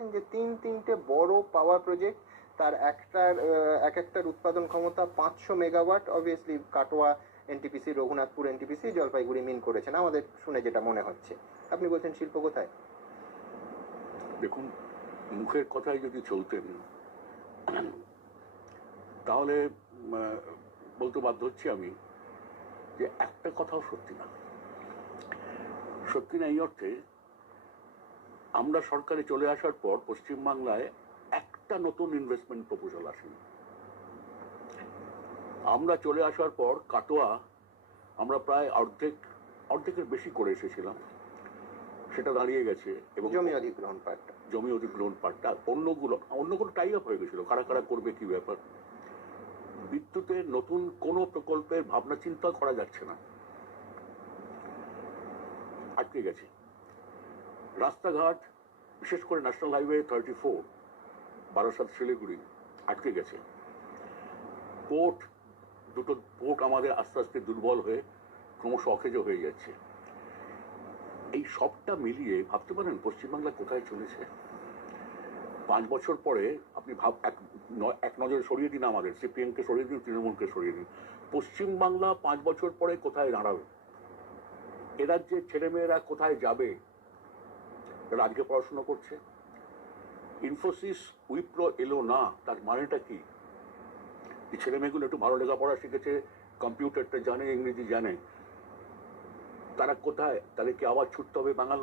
করছেন যে তিনটে বড় পাওয়ার প্রজেক্ট, তার একটার উৎপাদন ক্ষমতা 500 megawatt, obviously Katwa NTPC, Raghunathpur NTPC, Jalpaiguri mean করেছেন আমাদের শুনে যেটা মনে হচ্ছে। আপনি বলছেন শিল্প কোথায়? দেখুন, মুখের কথায় যদি চলতেন তাহলে বলতে বাধ্য হচ্ছি আমি যে একটা কথাও সত্যি না। সত্যি না এই অর্থে, আমরা সরকারে চলে আসার পর পশ্চিমবাংলায় একটা নতুন ইনভেস্টমেন্ট প্রপোজাল আসেনি। আমরা চলে আসার পর কাটোয়া আমরা প্রায় অর্ধেকের বেশি করে এসেছিলাম, সেটা দাঁড়িয়ে গেছে। এবং জমি অধিগ্রহণ পাটটা অন্যগুলো টাই আপ হয়ে গেছিল, কারা কারা করবে কি ব্যাপার। বিদ্যুতের নতুন কোন প্রকল্পের ভাবনা চিন্তা করা যাচ্ছে না, আটকে গেছে। রাস্তাঘাট, বিশেষ করে ন্যাশনাল হাইওয়ে 34 বারাসাত শিলিগুড়ি আটকে গেছে। দুটো পোর্ট আমাদের আস্তে আস্তে দুর্বল হয়ে ক্রমশ অকেজ হয়ে যাচ্ছে। এই সবটা মিলিয়ে ভাবতে পারেন পশ্চিমবাংলা কোথায় চলেছে। 5 বছর পরে আপনি এক নজরে সরিয়ে দিন, আমাদের সিপিএম কে সরিয়ে দিন, তৃণমূলকে সরিয়ে দিন, পশ্চিমবাংলা 5 বছর পরে কোথায় দাঁড়াবে? এ রাজ্যের ছেলেমেয়েরা কোথায় যাবে? এরা আজকে পড়াশোনা করছে, ইনফোসিস উইপ্রো এলো না, তার মানেটা কি? ছেলে মেয়েগুলো একটু ভালো লেখাপড়া শিখেছে, কম্পিউটারটা জানে, ইংরেজি জানে, তারা কোথায়? তাদেরকে আবার ছুটতে হবে বাঙাল